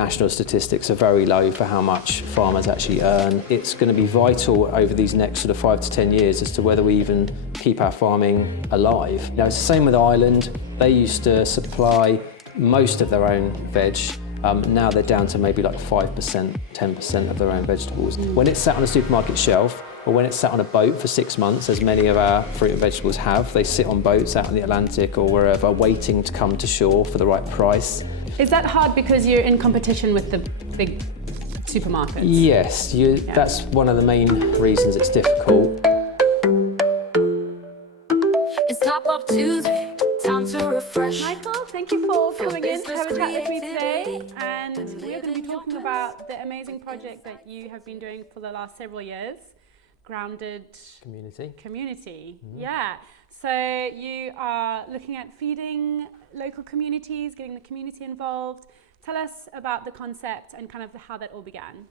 national statistics are very low for how much farmers actually earn. It's going to be vital over these next sort of 5 to 10 years as to whether we even keep our farming alive. Now, it's the same with Ireland. They used to supply most of their own veg. Now they're down to maybe like 5%, 10% of their own vegetables. When it's sat on a supermarket shelf, or when it's sat on a boat for 6 months, as many of our fruit and vegetables have, they sit on boats out in the Atlantic or wherever, waiting to come to shore for the right price. Is that hard because you're in competition with the big supermarkets? Yes, that's one of the main reasons it's difficult. It's Top Up Tuesday, time to refresh. Michael, thank you for coming in to have a chat with me today. And we're going to be talking about the amazing project that you have been doing for the last several years. Grounded Community. Yeah. So you are looking at feeding local communities, getting the community involved. Tell us about the concept and kind of how that all began.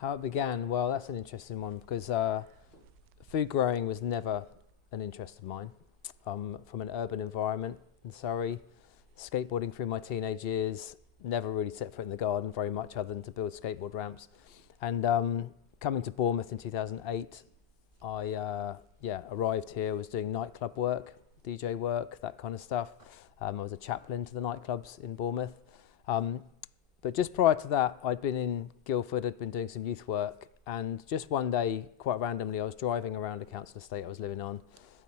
How it began? Well, that's an interesting one because food growing was never an interest of mine. From an urban environment in Surrey, skateboarding through my teenage years, never really set foot in the garden very much other than to build skateboard ramps. And coming to Bournemouth in 2008, I arrived here, was doing nightclub work, DJ work, that kind of stuff. I was a chaplain to the nightclubs in Bournemouth. But just prior to that, I'd been in Guildford, I'd been doing some youth work, and just one day, quite randomly, I was driving around a council estate I was living on.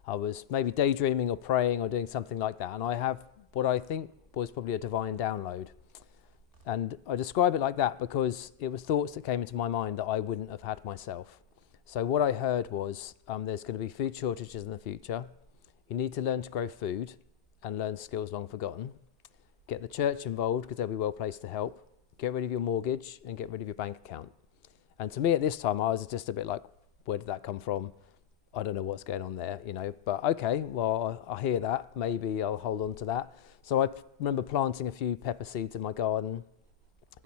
I was maybe daydreaming or praying or doing something like that, and I have what I think was probably a divine download. And I describe it like that because it was thoughts that came into my mind that I wouldn't have had myself. So what I heard was there's going to be food shortages in the future. You need to learn to grow food and learn skills long forgotten. Get the church involved because they'll be well placed to help. Get rid of your mortgage and get rid of your bank account. And to me at this time, I was just a bit like, where did that come from? I don't know what's going on there, but okay, well, I hear that. Maybe I'll hold on to that. So I remember planting a few pepper seeds in my garden.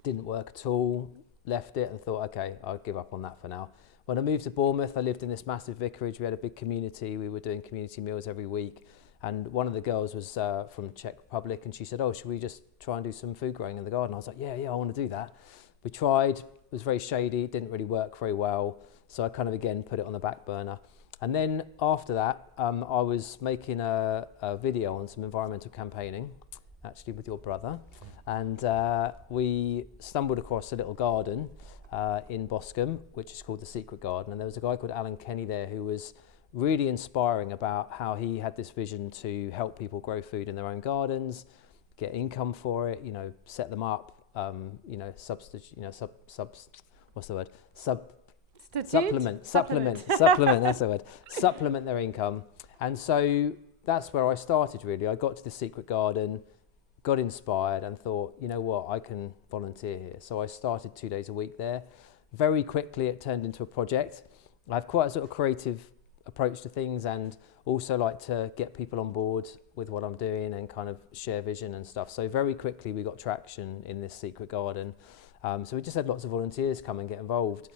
Didn't work at all, left it and thought, okay, I'll give up on that for now. When I moved to Bournemouth, I lived in this massive vicarage. We had a big community. We were doing community meals every week. And one of the girls was from Czech Republic, and she said, oh, should we just try and do some food growing in the garden? I was like, yeah, I want to do that. We tried, it was very shady, it didn't really work very well. So I kind of, again, put it on the back burner. And then after that, I was making a video on some environmental campaigning, actually with your brother. And we stumbled across a little garden in Boscombe, which is called The Secret Garden. And there was a guy called Alan Kenny there who was really inspiring about how he had this vision to help people grow food in their own gardens, get income for it, set them up, supplement, that's the word, supplement their income. And so that's where I started really. I got to The Secret Garden, got inspired and thought, you know what, I can volunteer here. So I started 2 days a week there. Very quickly it turned into a project. I have quite a sort of creative approach to things and also like to get people on board with what I'm doing and kind of share vision and stuff. So very quickly we got traction in this secret garden. So we just had lots of volunteers come and get involved.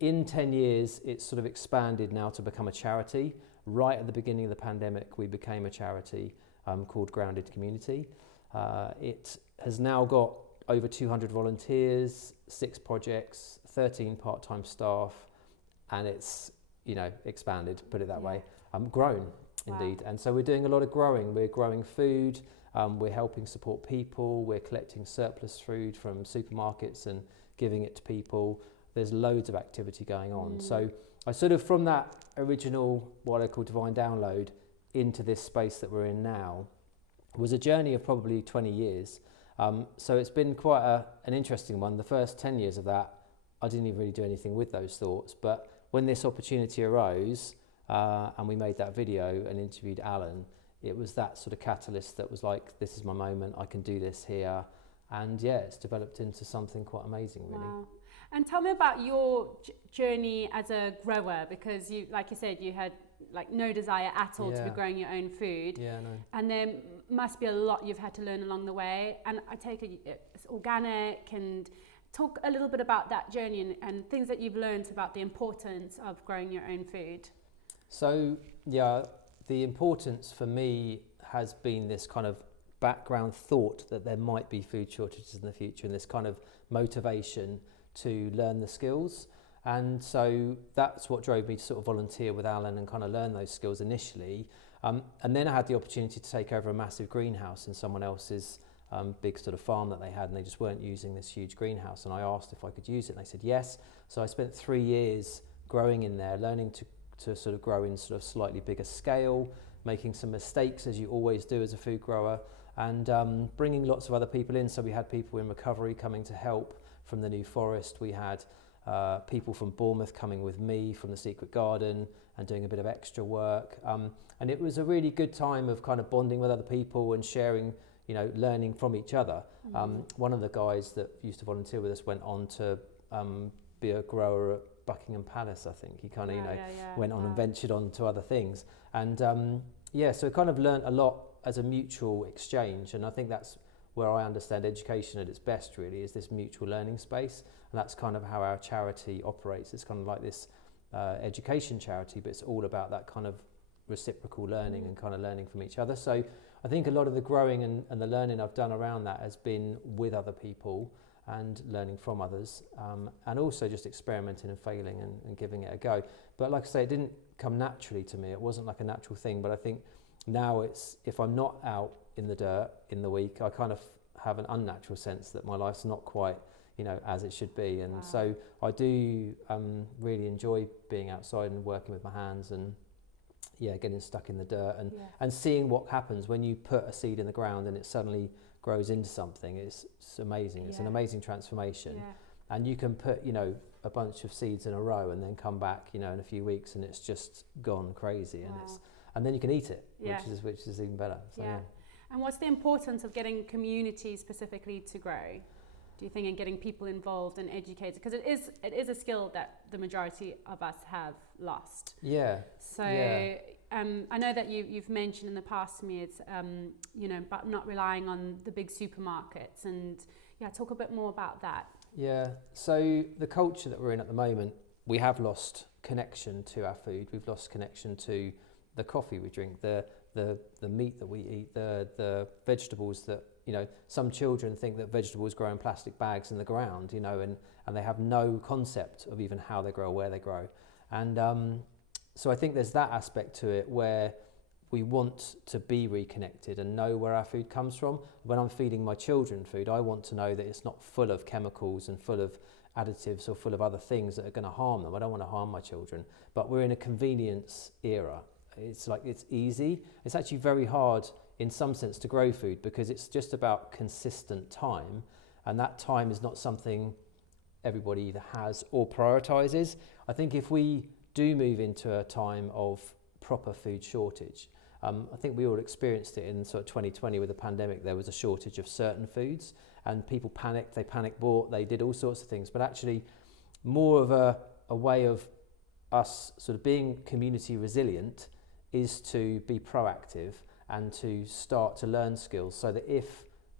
In 10 years, it's sort of expanded now to become a charity. Right at the beginning of the pandemic, we became a charity called Grounded Community. It has now got over 200 volunteers, 6 projects, 13 part-time staff, and it's expanded, put it that way, grown indeed. Wow. And so we're doing a lot of growing. We're growing food, we're helping support people, we're collecting surplus food from supermarkets and giving it to people. There's loads of activity going on. So I sort of, from that original, what I call divine download, into this space that we're in now, was a journey of probably 20 years. So it's been quite an interesting one. The first 10 years of that, I didn't even really do anything with those thoughts, but when this opportunity arose and we made that video and interviewed Alan, it was that sort of catalyst that was like, this is my moment, I can do this here. And yeah, it's developed into something quite amazing, really. Wow. And tell me about your journey as a grower, because you, like you said, you had like no desire at all to be growing your own food. Yeah, no. And there must be a lot you've had to learn along the way. And I take it it's organic, and talk a little bit about that journey and things that you've learned about the importance of growing your own food. So yeah, the importance for me has been this kind of background thought that there might be food shortages in the future, and this kind of motivation to learn the skills. And so that's what drove me to sort of volunteer with Alan and kind of learn those skills initially. And then I had the opportunity to take over a massive greenhouse in someone else's big sort of farm that they had, and they just weren't using this huge greenhouse. And I asked if I could use it, and they said yes. So I spent 3 years growing in there, learning to sort of grow in sort of slightly bigger scale, making some mistakes as you always do as a food grower, and bringing lots of other people in. So we had people in recovery coming to help from the New Forest. We had people from Bournemouth coming with me from the Secret Garden and doing a bit of extra work. And it was a really good time of kind of bonding with other people and sharing, you know, learning from each other. One of the guys that used to volunteer with us went on to be a grower at Buckingham Palace, I think. He kind of, went on and ventured on to other things. And so kind of learnt a lot as a mutual exchange. And I think that's where I understand education at its best, really, is this mutual learning space. And that's kind of how our charity operates. It's kind of like this education charity, but it's all about that kind of reciprocal learning and kind of learning from each other. So I think a lot of the growing and the learning I've done around that has been with other people and learning from others, and also just experimenting and failing and giving it a go. But like I say, it didn't come naturally to me. It wasn't like a natural thing, but I think now it's, if I'm not out in the dirt in the week, I kind of have an unnatural sense that my life's not quite, you know, as it should be. And so I do really enjoy being outside and working with my hands and getting stuck in the dirt and seeing what happens when you put a seed in the ground and it suddenly grows into something. It's amazing. It's an amazing transformation. And you can put, you know, a bunch of seeds in a row and then come back, you know, in a few weeks and it's just gone crazy. And then you can eat it, which is even better. So, And what's the importance of getting communities specifically to grow, do you think, and getting people involved and educated? Because it is a skill that the majority of us have lost. So I know that you've mentioned in the past to me, it's you know, about not relying on the big supermarkets, and talk a bit more about that. So the culture that we're in at the moment, we have lost connection to our food. We've lost connection to the coffee we drink, the meat that we eat, the vegetables that, you know, some children think that vegetables grow in plastic bags in the ground, you know, and they have no concept of even how they grow, where they grow. And so I think there's that aspect to it where we want to be reconnected and know where our food comes from. When I'm feeding my children food, I want to know that it's not full of chemicals and full of additives or full of other things that are going to harm them. I don't want to harm my children. But we're in a convenience era. It's like, it's easy. It's actually very hard in some sense to grow food because it's just about consistent time, and that time is not something everybody either has or prioritizes. I think if we do move into a time of proper food shortage, I think we all experienced it in sort of 2020 with the pandemic. There was a shortage of certain foods and people panicked, they panic bought, they did all sorts of things. But actually more of a way of us sort of being community resilient is to be proactive and to start to learn skills so that if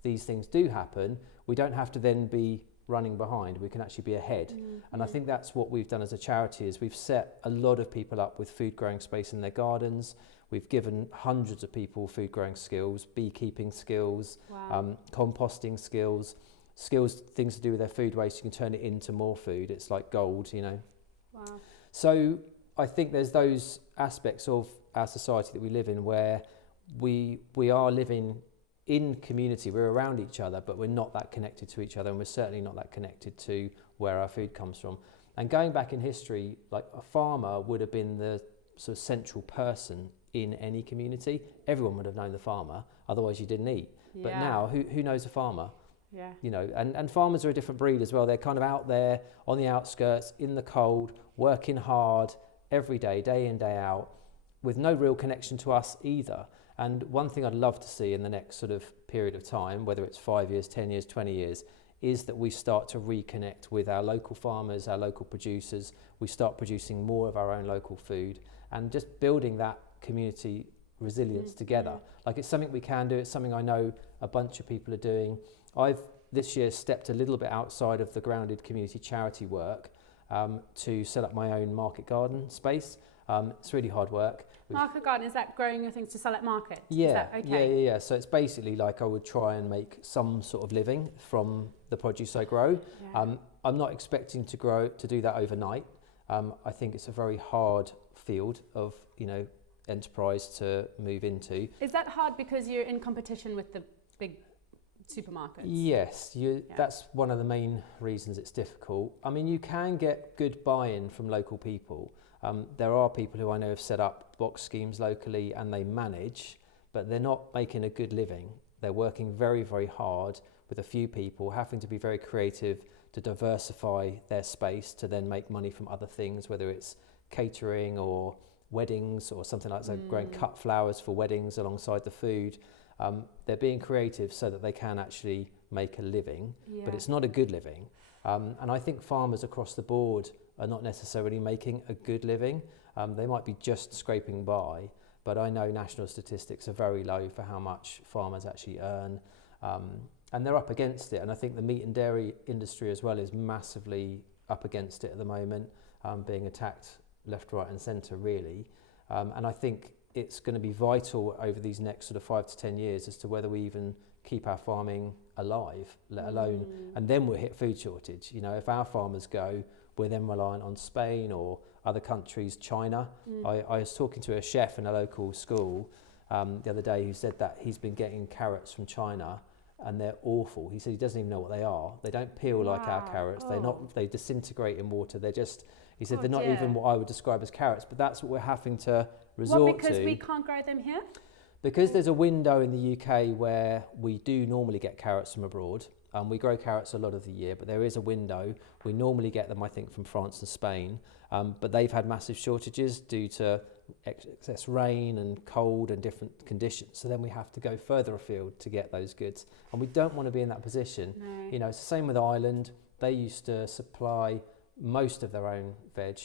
these things do happen, we don't have to then be running behind, we can actually be ahead. And I think that's what we've done as a charity, is we've set a lot of people up with food growing space in their gardens. We've given hundreds of people food growing skills, beekeeping skills, composting skills, things to do with their food waste. You can turn it into more food. It's like gold, you know. So I think there's those aspects of our society that we live in where we are living in community. We're around each other, but we're not that connected to each other, and we're certainly not that connected to where our food comes from. And going back in history, like a farmer would have been the sort of central person in any community. Everyone would have known the farmer, otherwise you didn't eat. But now, who knows a farmer? You know, and farmers are a different breed as well. They're kind of out there on the outskirts, in the cold, working hard every day, day in, day out, with no real connection to us either. And one thing I'd love to see in the next sort of period of time, whether it's 5 years, 10 years, 20 years, is that we start to reconnect with our local farmers, our local producers. We start producing more of our own local food and just building that community resilience together. Like, it's something we can do. It's something I know a bunch of people are doing. I've this year stepped a little bit outside of the grounded community charity work to set up my own market garden space. It's really hard work. Market garden, is that growing your things to sell at market? Yeah, is that okay? yeah. So it's basically like I would try and make some sort of living from the produce I grow. Yeah. I'm not expecting to do that overnight. I think it's a very hard field of, enterprise to move into. Is that hard because you're in competition with the big supermarkets? Yes, that's one of the main reasons it's difficult. I mean, you can get good buy-in from local people. There are people who I know have set up box schemes locally and they manage, but they're not making a good living. They're working very, very hard with a few people, having to be very creative to diversify their space to then make money from other things, whether it's catering or weddings or something like that, growing cut flowers for weddings alongside the food. They're being creative so that they can actually make a living, but it's not a good living. And I think farmers across the board are not necessarily making a good living. They might be just scraping by, but I know national statistics are very low for how much farmers actually earn. And they're up against it. And I think the meat and dairy industry as well is massively up against it at the moment, being attacked left, right and centre really. And I think it's going to be vital over these next sort of 5 to 10 years as to whether we even keep our farming alive, let alone, and then we'll hit food shortage. If our farmers go, we're then reliant on Spain or other countries, China. I was talking to a chef in a local school the other day who said that he's been getting carrots from China and they're awful. He said he doesn't even know what they are. They don't peel like our carrots. They disintegrate in water. He said they're not even what I would describe as carrots, but that's what we're having to resort to. Because we can't grow them here? Because there's a window in the UK where we do normally get carrots from abroad. We grow carrots a lot of the year, but there is a window. We normally get them, I think, from France and Spain, but they've had massive shortages due to excess rain and cold and different conditions. So then we have to go further afield to get those goods. And we don't want to be in that position. No. It's the same with Ireland. They used to supply most of their own veg.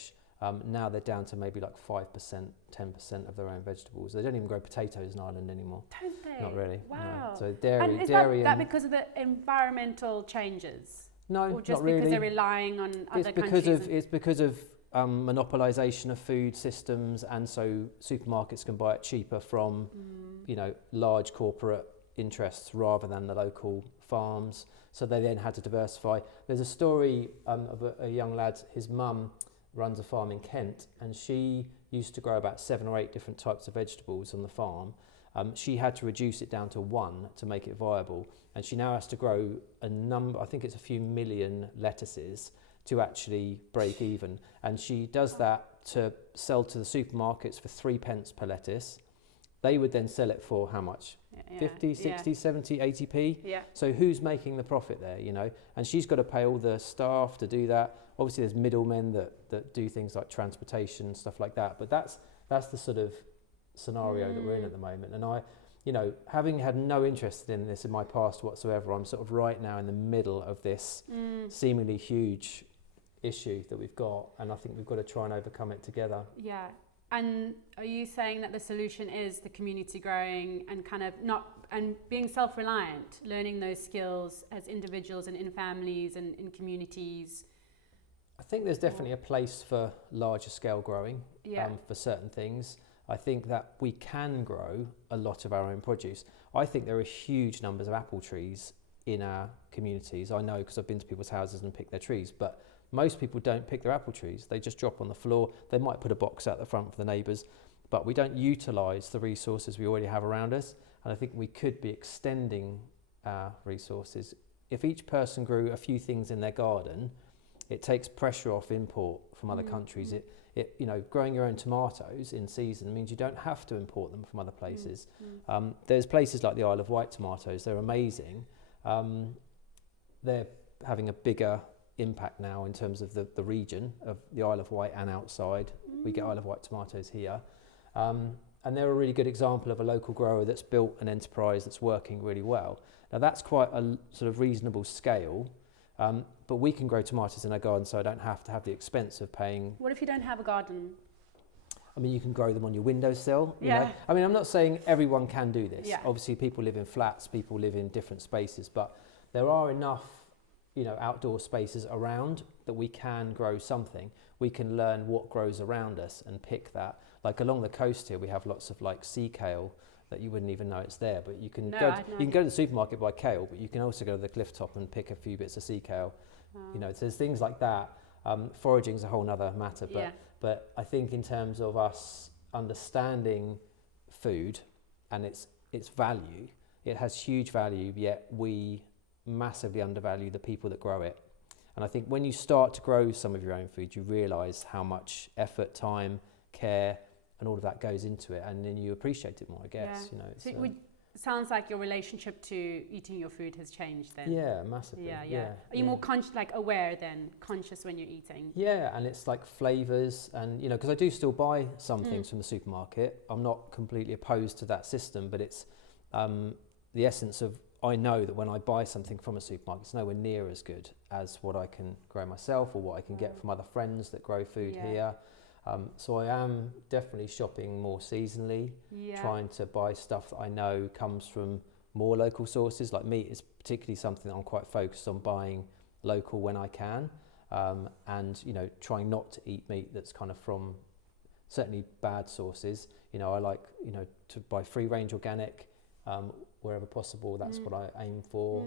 Now they're down to maybe like 5%, 10% of their own vegetables. They don't even grow potatoes in Ireland anymore. Don't they? Not really. Wow. No. So dairy, and is that because of the environmental changes? No, or just not really. Because they're relying on other countries? It's because of monopolisation of food systems, and so supermarkets can buy it cheaper from large corporate interests rather than the local farms. So they then had to diversify. There's a story of a young lad, his mum runs a farm in Kent, and she used to grow about 7 or 8 different types of vegetables on the farm. She had to reduce it down to 1 to make it viable, and she now has to grow a number, I think it's a few million lettuces to actually break even. And she does that to sell to the supermarkets for 3 pence per lettuce. They would then sell it for how much? 50, 60, 70, 80p? Yeah. So who's making the profit there, And she's got to pay all the staff to do that. Obviously there's middlemen that do things like transportation and stuff like that. But that's the sort of scenario that we're in at the moment. And I, having had no interest in this in my past whatsoever, I'm sort of right now in the middle of this seemingly huge issue that we've got. And I think we've got to try and overcome it together. Yeah. And are you saying that the solution is the community growing and and being self-reliant, learning those skills as individuals and in families and in communities? I think there's definitely a place for larger scale growing for certain things. I think that we can grow a lot of our own produce. I think there are huge numbers of apple trees in our communities. I know because I've been to people's houses and picked their trees, but most people don't pick their apple trees. They just drop on the floor. They might put a box out the front for the neighbours, but we don't utilise the resources we already have around us. And I think we could be extending our resources. If each person grew a few things in their garden, it takes pressure off import from other countries. Growing your own tomatoes in season means you don't have to import them from other places. There's places like the Isle of Wight tomatoes. They're amazing. They're having a bigger impact now in terms of the region of the Isle of Wight and outside. We get Isle of Wight tomatoes here. And they're a really good example of a local grower that's built an enterprise that's working really well. Now that's quite a sort of reasonable scale, but we can grow tomatoes in our garden, so I don't have to have the expense of paying. What if you don't have a garden? I mean, you can grow them on your windowsill. You Yeah. know? I mean, I'm not saying everyone can do this. Yeah. Obviously, people live in flats, people live in different spaces, but there are enough, outdoor spaces around that we can grow something. We can learn what grows around us and pick that. Like along the coast here, we have lots of like sea kale that you wouldn't even know it's there, but you can you can go to the supermarket, buy kale, but you can also go to the cliff top and pick a few bits of sea kale. So there's things like that. Foraging is a whole nother matter, but I think in terms of us understanding food and its value, it has huge value, yet we massively undervalue the people that grow it. And I think when you start to grow some of your own food, you realise how much effort, time, care, and all of that goes into it, and then you appreciate it more, I guess. So it sounds like your relationship to eating your food has changed then. Yeah, massively. Are you more aware then, conscious when you're eating? Yeah, and it's like flavours, and because I do still buy some things from the supermarket. I'm not completely opposed to that system, but it's the essence of, I know that when I buy something from a supermarket, it's nowhere near as good as what I can grow myself or what I can get from other friends that grow food here. So I am definitely shopping more seasonally, trying to buy stuff that I know comes from more local sources. Like meat is particularly something that I'm quite focused on buying local when I can, and trying not to eat meat that's kind of from certainly bad sources. I like to buy free range organic wherever possible. That's what I aim for.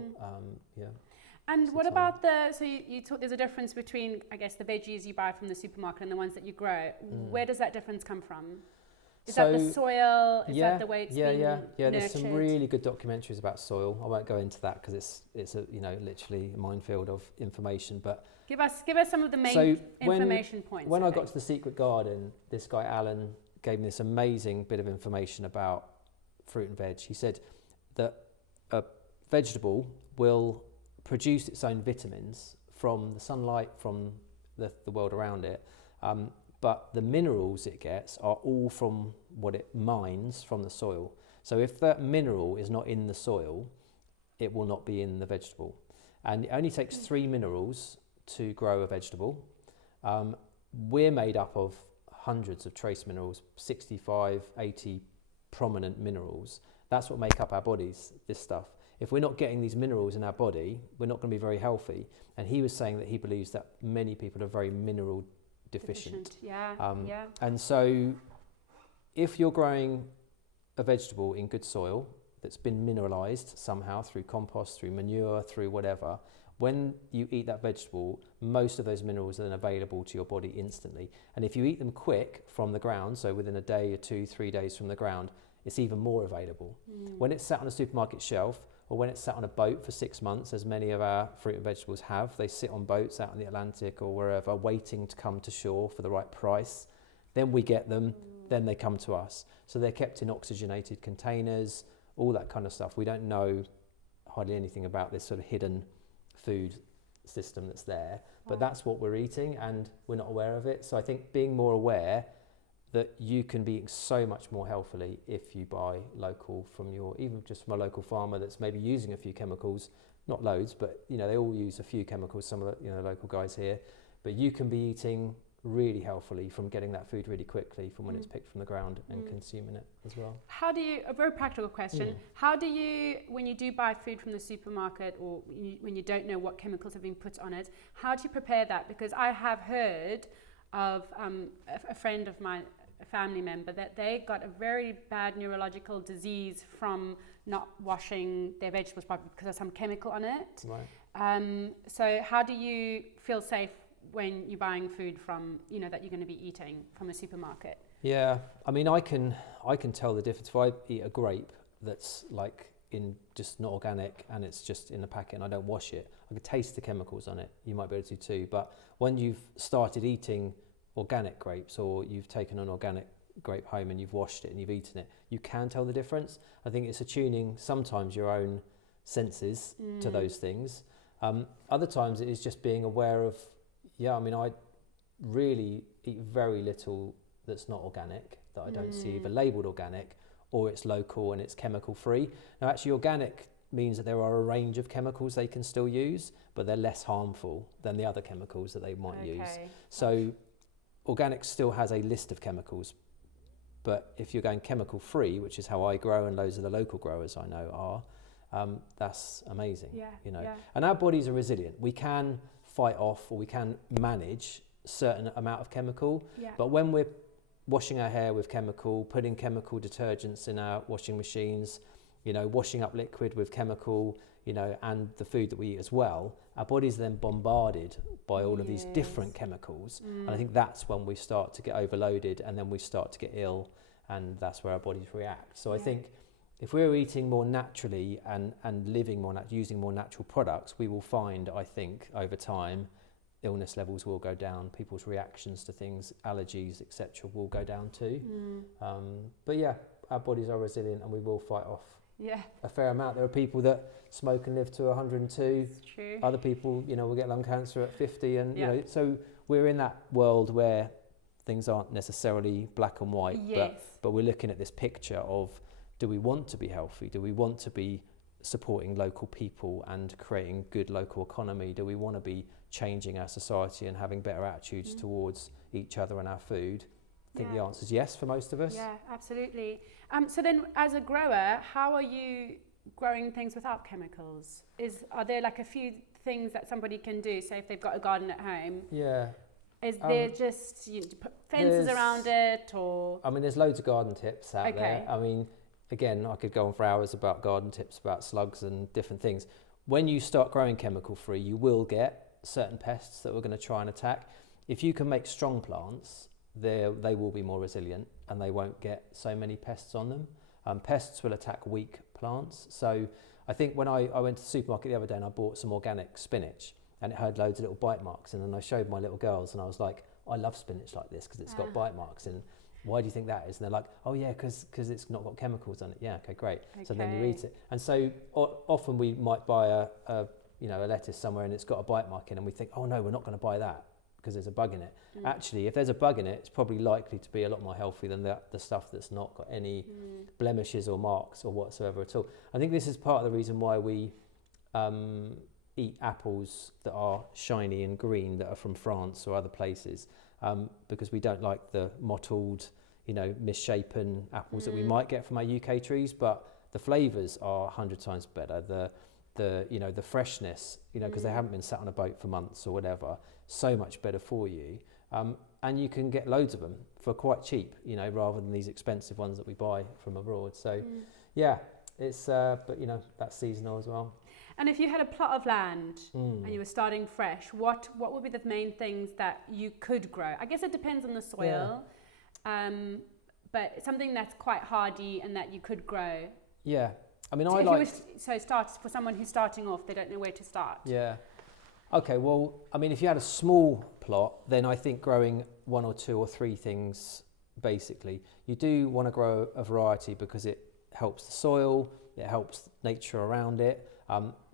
And what about so you talk, there's a difference between, I guess, the veggies you buy from the supermarket and the ones that you grow. Where does that difference come from? Is that the soil? Is that the way it's being nurtured? There's some really good documentaries about soil. I won't go into that because it's a literally a minefield of information. But give us some of the main information points. When I got to the Secret Garden, this guy Alan gave me this amazing bit of information about fruit and veg. He said that a vegetable will produce its own vitamins from the sunlight, from the world around it, but the minerals it gets are all from what it mines from the soil. So if that mineral is not in the soil, it will not be in the vegetable. And it only takes 3 minerals to grow a vegetable. We're made up of hundreds of trace minerals, 65, 80 prominent minerals. That's what make up our bodies, this stuff. If we're not getting these minerals in our body, we're not going to be very healthy. And he was saying that he believes that many people are very mineral deficient. And so if you're growing a vegetable in good soil that's been mineralized somehow through compost, through manure, through whatever, when you eat that vegetable, most of those minerals are then available to your body instantly. And if you eat them quick from the ground, so within a day or 2, 3 days from the ground, it's even more available. When it's sat on a supermarket shelf, or when it's sat on a boat for 6 months, as many of our fruit and vegetables have, they sit on boats out in the Atlantic or wherever, waiting to come to shore for the right price. Then we get them, then they come to us. So they're kept in oxygenated containers, all that kind of stuff. We don't know hardly anything about this sort of hidden food system that's there, but that's what we're eating and we're not aware of it. So I think being more aware that you can be eating so much more healthily if you buy local even just from a local farmer that's maybe using a few chemicals, not loads, but they all use a few chemicals, some of the local guys here, but you can be eating really healthily from getting that food really quickly from when it's picked from the ground and consuming it as well. A very practical question, how do you, when you do buy food from the supermarket or when you don't know what chemicals have been put on it, how do you prepare that? Because I have heard of a friend of mine, a family member, that they got a very bad neurological disease from not washing their vegetables properly because of some chemical on it. Right. So how do you feel safe when you're buying food from, that you're going to be eating from a supermarket? Yeah, I mean, I can tell the difference. If I eat a grape that's like in just not organic and it's just in a packet and I don't wash it, I can taste the chemicals on it. You might be able to too. But when you've started eating organic grapes, or you've taken an organic grape home and you've washed it and you've eaten it, you can tell the difference. I think it's attuning sometimes your own senses to those things. Other times it is just being aware of, I really eat very little that's not organic, that I don't see either labelled organic or it's local and it's chemical free. Now actually organic means that there are a range of chemicals they can still use, but they're less harmful than the other chemicals that they might use. So organic still has a list of chemicals, but if you're going chemical free, which is how I grow and loads of the local growers I know that's amazing. Yeah, you know. yeah. And our bodies are resilient. We can fight off, or we can manage certain amount of chemical. Yeah. But when we're washing our hair with chemical, putting chemical detergents in our washing machines, you know, washing up liquid with chemical, you know, and the food that we eat as well, our body's then bombarded by all of these different chemicals. And I think that's when we start to get overloaded, and then we start to get ill, and that's where our bodies react. So I think if we're eating more naturally and living more using more natural products, we will find, I think, over time, illness levels will go down, people's reactions to things, allergies, etc., will go down too. But yeah, our bodies are resilient, and we will fight off a fair amount. There are people that smoke and live to 102. It's true. Other people, you know, will get lung cancer at 50, and you know, so we're in that world where things aren't necessarily black and white. But we're looking at this picture of, do we want to be healthy? Do we want to be supporting local people and creating good local economy? Do we want to be changing our society and having better attitudes towards each other and our food? I think the answer is yes for most of us. Yeah, absolutely. So then, as a grower, how are you growing things without chemicals? Are there like a few things that somebody can do? So if they've got a garden at home, is there just put fences around it, or? I mean, there's loads of garden tips out there. I mean, again, I could go on for hours about garden tips, about slugs and different things. When you start growing chemical free, you will get certain pests that we're going to try and attack. If you can make strong plants, they will be more resilient, and they won't get so many pests on them. Pests will attack weak plants. So I think when I went to the supermarket the other day and I bought some organic spinach, and it had loads of little bite marks, and then I showed my little girls, and I was like, I love spinach like this because it's got bite marks. And why do you think that is? And they're like, oh yeah, because it's not got chemicals on it. Yeah, okay, great. So then you eat it. And so often we might buy a lettuce somewhere and it's got a bite mark in, and we think, oh no, we're not going to buy that because there's a bug in it. Actually, if there's a bug in it, it's probably likely to be a lot more healthy than the stuff that's not got any blemishes or marks or whatsoever at all. I think this is part of the reason why we eat apples that are shiny and green that are from France or other places, because we don't like the mottled, misshapen apples that we might get from our UK trees, but the flavours are 100 times better. The freshness, because they haven't been sat on a boat for months or whatever, so much better for you. And you can get loads of them for quite cheap, rather than these expensive ones that we buy from abroad. So yeah, it's, but that's seasonal as well. And if you had a plot of land and you were starting fresh, what would be the main things that you could grow? I guess it depends on the soil, but something that's quite hardy and that you could grow. Yeah, I mean, start for someone who's starting off, they don't know where to start. Yeah. Okay, well, I mean, if you had a small plot, then I think growing 1 or 2 or 3 things, basically. You do want to grow a variety because it helps the soil, it helps nature around it.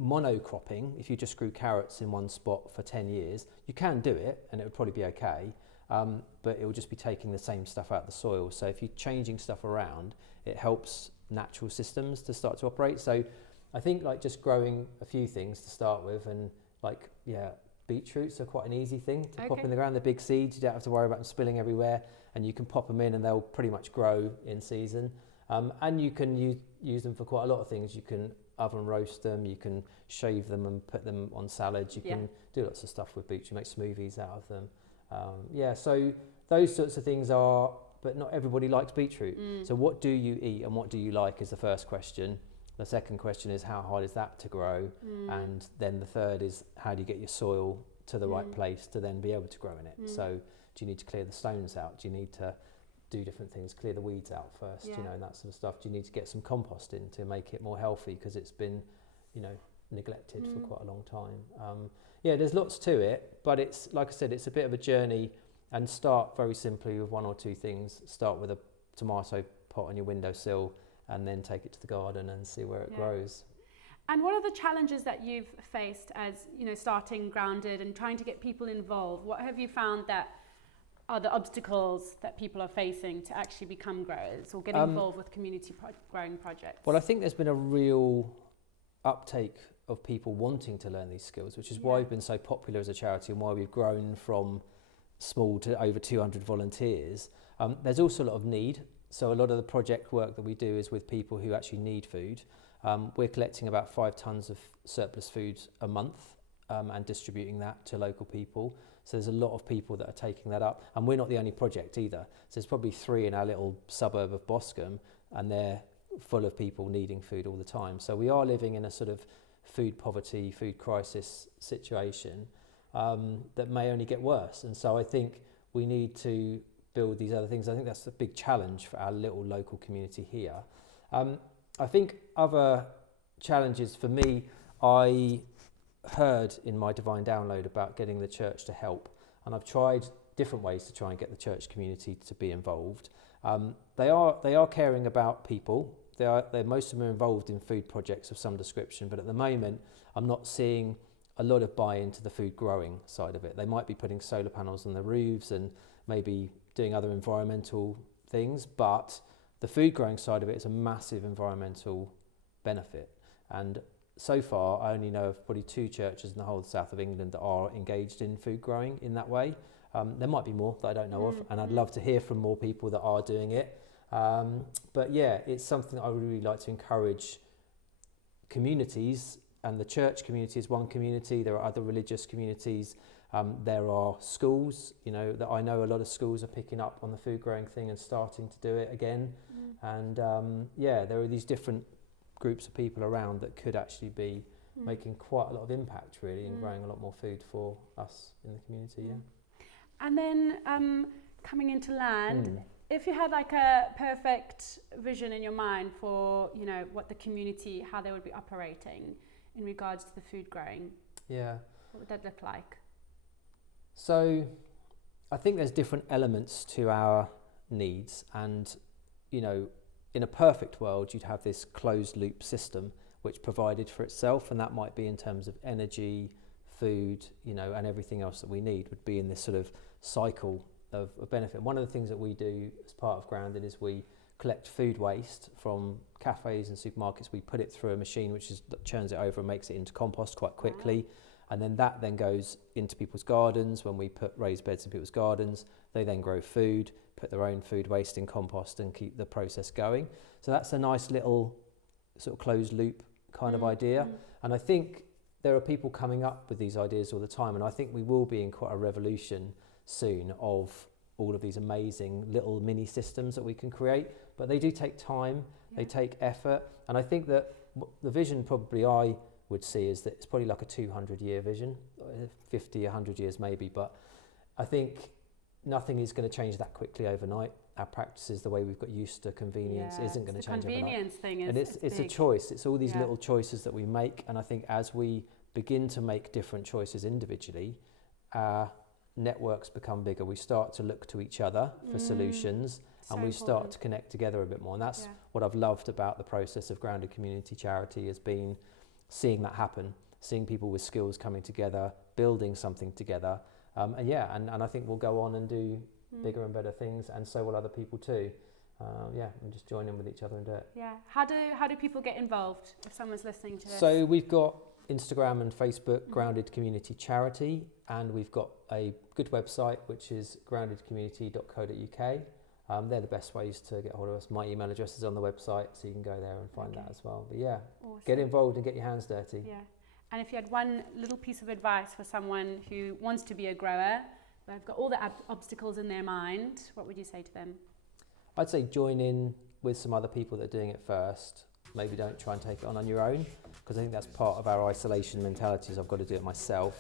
Monocropping, if you just grew carrots in one spot for 10 years, you can do it and it would probably be okay, but it will just be taking the same stuff out of the soil. So if you're changing stuff around, it helps natural systems to start to operate. So I think just growing a few things to start with, and beetroots are quite an easy thing to pop in the ground. They're big seeds, you don't have to worry about them spilling everywhere, and you can pop them in and they'll pretty much grow in season. And you can use them for quite a lot of things. You can oven roast them, you can shave them and put them on salads, you can do lots of stuff with beetroot, make smoothies out of them. So those sorts of things are, but not everybody likes beetroot. So what do you eat and what do you like is the first question. The second question is, how hard is that to grow? And then the third is, how do you get your soil to the right place to then be able to grow in it? So do you need to clear the stones out? Do you need to do different things, clear the weeds out first, and that sort of stuff? Do you need to get some compost in to make it more healthy because it's been, neglected for quite a long time? There's lots to it, but it's, like I said, it's a bit of a journey, and start very simply with 1 or 2 things. Start with a tomato pot on your windowsill and then take it to the garden and see where it grows. And what are the challenges that you've faced as, starting Grounded and trying to get people involved? What have you found that are the obstacles that people are facing to actually become growers or get involved with community growing projects? Well, I think there's been a real uptake of people wanting to learn these skills, which is why we've been so popular as a charity and why we've grown from small to over 200 volunteers. There's also a lot of need. So a lot of the project work that we do is with people who actually need food. We're collecting about 5 tonnes of surplus food a month and distributing that to local people. So there's a lot of people that are taking that up, and we're not the only project either. So there's probably 3 in our little suburb of Boscombe, and they're full of people needing food all the time. So we are living in a sort of food poverty, food crisis situation that may only get worse. And so I think we need to build these other things. I think that's a big challenge for our little local community here. I think other challenges for me, I heard in my Divine Download about getting the church to help, and I've tried different ways to try and get the church community to be involved. They are caring about people. Most of them are involved in food projects of some description, but at the moment I'm not seeing a lot of buy-in to the food growing side of it. They might be putting solar panels on the roofs and maybe doing other environmental things, but the food growing side of it is a massive environmental benefit. And so far, I only know of probably 2 churches in the whole of the south of England that are engaged in food growing in that way. There might be more that I don't know of, and I'd love to hear from more people that are doing it. But yeah, it's something I would really like to encourage communities, and the church community is one community. There are other religious communities. There are schools, that I know a lot of schools are picking up on the food growing thing and starting to do it again. And there are these different groups of people around that could actually be making quite a lot of impact really in growing a lot more food for us in the community. And then coming into land, if you had like a perfect vision in your mind for what the community, how they would be operating in regards to the food growing, what would that look like? So I think there's different elements to our needs, and in a perfect world, you'd have this closed loop system which provided for itself, and that might be in terms of energy, food, and everything else that we need would be in this sort of cycle of benefit. One of the things that we do as part of Grounded is we collect food waste from cafes and supermarkets. We put it through a machine which churns it over and makes it into compost quite quickly. And then that then goes into people's gardens. When we put raised beds in people's gardens, they then grow food, put their own food waste in compost and keep the process going. So that's a nice little sort of closed loop kind of idea. And I think there are people coming up with these ideas all the time, and I think we will be in quite a revolution soon of all of these amazing little mini systems that we can create. But they do take time, they take effort, and I think that the vision probably I would see is that it's probably like a 200-year vision, 50, 100 years maybe, but I think nothing is going to change that quickly overnight. Our practices, the way we've got used to convenience, isn't going to change overnight. The convenience thing is, and it's a choice. It's all these little choices that we make, and I think as we begin to make different choices individually, our networks become bigger. We start to look to each other for solutions, and we start to connect together a bit more. And that's what I've loved about the process of Grounded Community Charity, has been seeing that happen, seeing people with skills coming together, building something together. And I think we'll go on and do bigger and better things, and so will other people too. And just join in with each other and do it. Yeah. How do people get involved if someone's listening to this? So we've got Instagram and Facebook, Grounded Community Charity, and we've got a good website which is groundedcommunity.co.uk. They're the best ways to get hold of us. My email address is on the website, so you can go there and find that as well. But awesome. Get involved and get your hands dirty. Yeah. And if you had one little piece of advice for someone who wants to be a grower, they've got all the obstacles in their mind, what would you say to them? I'd say join in with some other people that are doing it first. Maybe don't try and take it on your own, because I think that's part of our isolation mentality, is I've got to do it myself.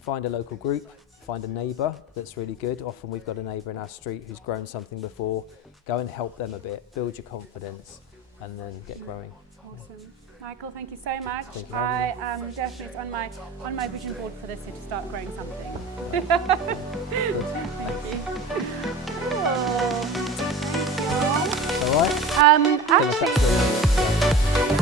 Find a local group, find a neighbour that's really good. Often we've got a neighbour in our street who's grown something before. Go and help them a bit, build your confidence, and then get growing. Awesome. Michael, thank you so much. I am definitely, it's on my vision board for this year to start growing something. Thank you. All right. Actually.